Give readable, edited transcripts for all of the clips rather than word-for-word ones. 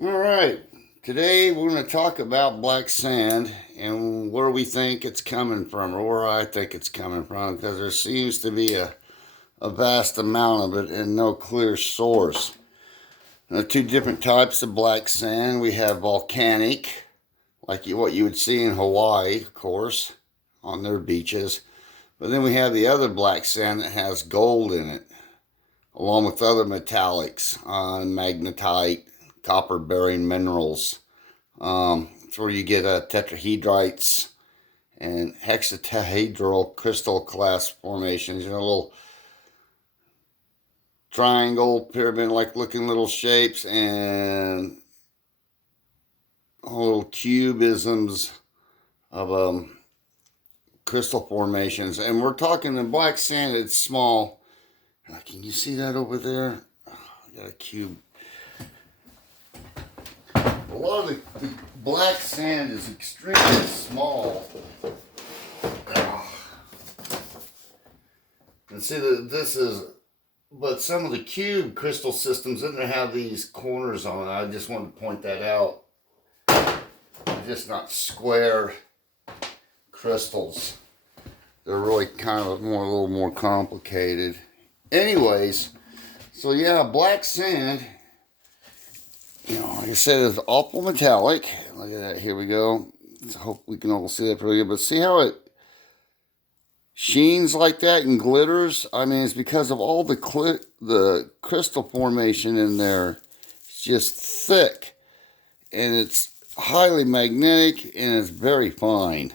All right. Today we're going to talk about black sand and where we think it's coming from, or where I think it's coming from, because there seems to be a vast amount of it and no clear source. There are two different types of black sand. We have volcanic, like what you would see in Hawaii, of course, on their beaches. But then we have the other black sand that has gold in it, along with other metallics, magnetite, copper bearing minerals. It's where you get tetrahedrites and hexatahedral crystal class formations, little triangle, pyramid like looking little shapes, and little cubisms of crystal formations. And we're talking the black sand, it's small. Can you see that over there? I got a cube. A lot of the black sand is extremely small. And see that this is, but some of the cube crystal systems in there have these corners on it. I just wanted to point that out. They're just not square crystals. They're really kind of a little more complicated. Anyways, so yeah, black sand, like I said, it's awful metallic. Look at that. Here we go. I hope we can all see that pretty good. But see how it sheens like that and glitters? I mean, it's because of all the crystal formation in there. It's just thick. And it's highly magnetic and it's very fine.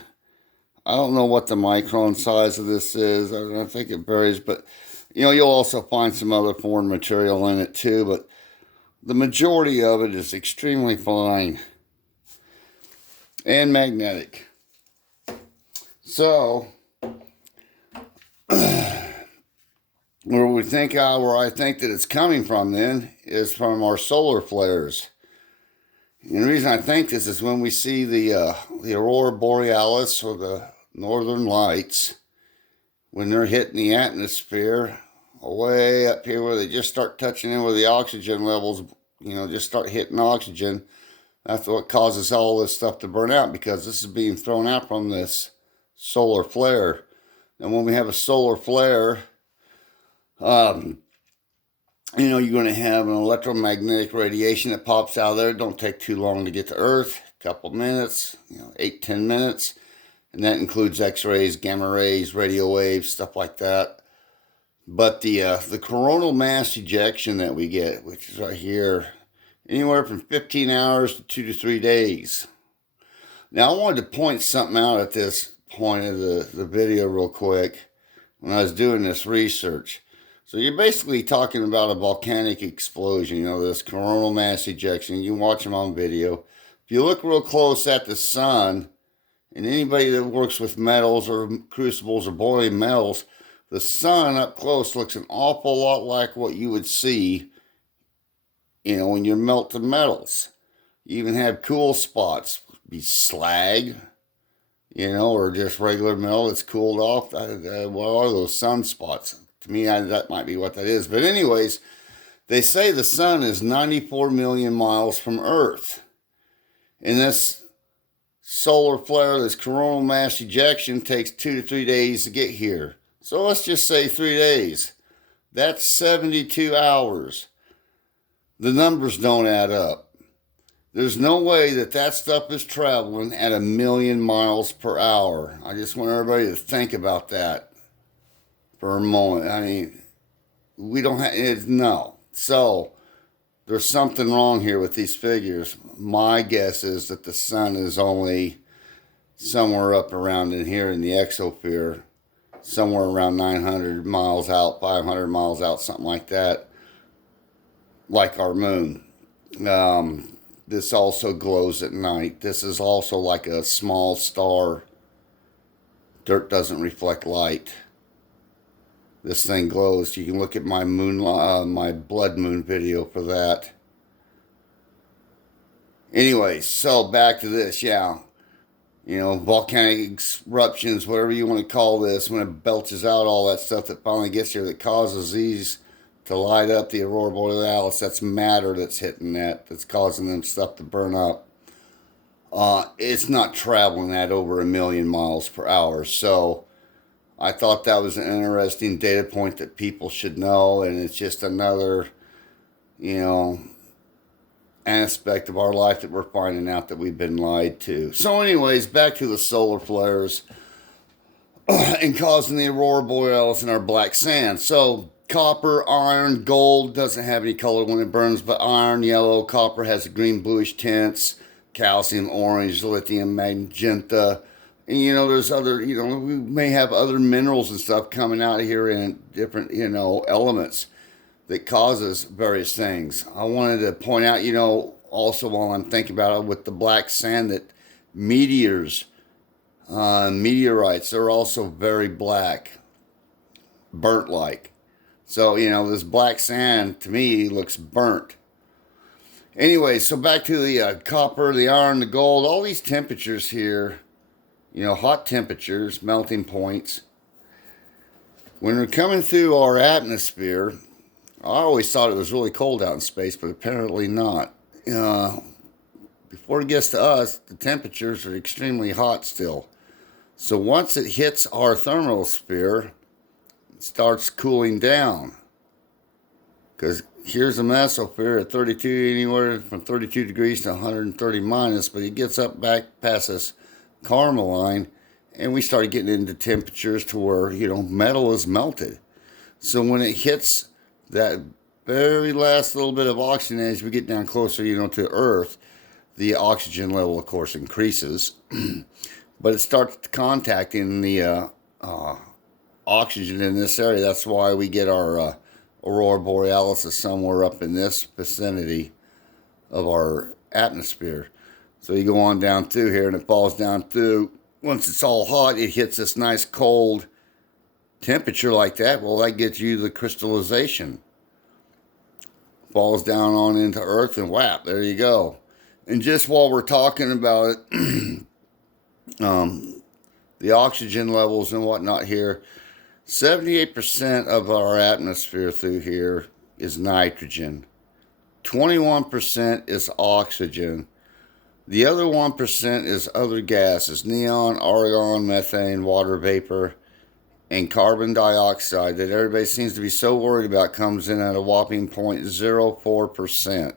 I don't know what the micron size of this is. I think it varies, but you'll also find some other foreign material in it too, but the majority of it is extremely fine and magnetic. So, where I think that it's coming from then is from our solar flares. And the reason I think this is when we see the aurora borealis, or the northern lights, when they're hitting the atmosphere way up here where they just start touching in where the oxygen levels, just start hitting oxygen. That's what causes all this stuff to burn out, because this is being thrown out from this solar flare. And when we have a solar flare, you're going to have an electromagnetic radiation that pops out of there. It don't take too long to get to Earth, a couple minutes, 8-10 minutes. And that includes X-rays, gamma rays, radio waves, stuff like that. But the coronal mass ejection that we get, which is right here, anywhere from 15 hours to 2 to 3 days. Now, I wanted to point something out at this point of the video real quick when I was doing this research. So you're basically talking about a volcanic explosion, this coronal mass ejection. You can watch them on video. If you look real close at the sun, and anybody that works with metals or crucibles or boiling metals, the sun up close looks an awful lot like what you would see, when you're melting metals. You even have cool spots, be slag, or just regular metal that's cooled off. What are those sunspots? To me, that might be what that is. But anyways, they say the sun is 94 million miles from Earth. And this solar flare, this coronal mass ejection, takes 2 to 3 days to get here. So let's just say 3 days. That's 72 hours. The numbers don't add up. There's no way that stuff is traveling at 1 million miles per hour. I just want everybody to think about that for a moment. I mean, we don't have, no. So, there's something wrong here with these figures. My guess is that the sun is only somewhere up around in here in the exosphere, somewhere around 900 miles out, 500 miles out, something like that, like our moon. This also glows at night. This is also like a small star. Dirt doesn't reflect light. This thing glows. You can look at my my blood moon video for that. Anyways, so back to this, yeah. Volcanic eruptions, whatever you want to call this, when it belches out all that stuff that finally gets here that causes these to light up the aurora borealis. That's matter that's hitting that's causing them stuff to burn up. It's not traveling at over 1,000,000 miles per hour. So I thought that was an interesting data point that people should know, and it's just another, you know, aspect of our life that we're finding out that we've been lied to. So anyways, back to the solar flares and causing the aurora borealis in our black sand. So copper, iron, gold doesn't have any color when it burns, but iron, yellow, copper has a green bluish tints, calcium, orange, lithium, magenta. And, you know, there's other, you know, we may have other minerals and stuff coming out of here in different, you know, elements that causes various things. I wanted to point out, you know, also while I'm thinking about it with the black sand, that meteorites, they're also very black, burnt like. So, you know, this black sand to me looks burnt. Anyway, so back to the copper, the iron, the gold, all these temperatures here, you know, hot temperatures, melting points. When we're coming through our atmosphere, I always thought it was really cold out in space, but apparently not. Before it gets to us, the temperatures are extremely hot still. So once it hits our thermosphere, it starts cooling down. Because here's a mesosphere at 32, anywhere from 32 degrees to 130 minus, but it gets up back past this Karma line, and we started getting into temperatures to where, you know, metal is melted. So when it hits that very last little bit of oxygen, as we get down closer, you know, to Earth, the oxygen level, of course, increases. But it starts contacting the oxygen in this area. That's why we get our aurora borealis is somewhere up in this vicinity of our atmosphere. So you go on down through here, and it falls down through. Once it's all hot, it hits this nice cold temperature like that. Well, that gets you the crystallization. Falls down on into Earth, and whap, there you go. And just while we're talking about it, the oxygen levels and whatnot here, 78% of our atmosphere through here is nitrogen. 21% is oxygen. The other 1% is other gases, neon, argon, methane, water vapor, and carbon dioxide that everybody seems to be so worried about comes in at a whopping 0.04%.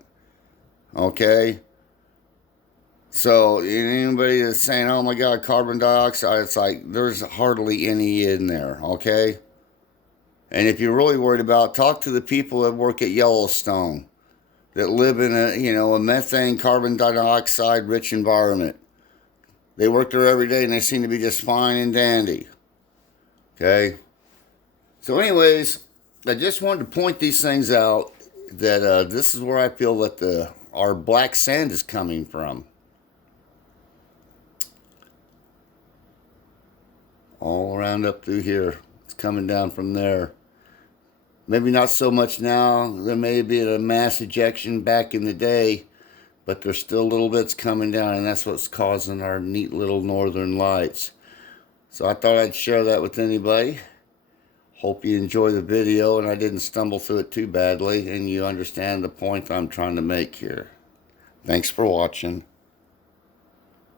Okay? So anybody that's saying, oh my God, carbon dioxide, it's like there's hardly any in there, okay? And if you're really worried about it, talk to the people that work at Yellowstone, that live in a, you know, a methane, carbon dioxide rich environment. They work there every day and they seem to be just fine and dandy. Okay? So anyways, I just wanted to point these things out, that this is where I feel that our black sand is coming from. All around up through here. It's coming down from there. Maybe not so much now. There may be a mass ejection back in the day, but there's still little bits coming down, and that's what's causing our neat little northern lights. So I thought I'd share that with anybody. Hope you enjoy the video and I didn't stumble through it too badly, and you understand the point I'm trying to make here. Thanks for watching.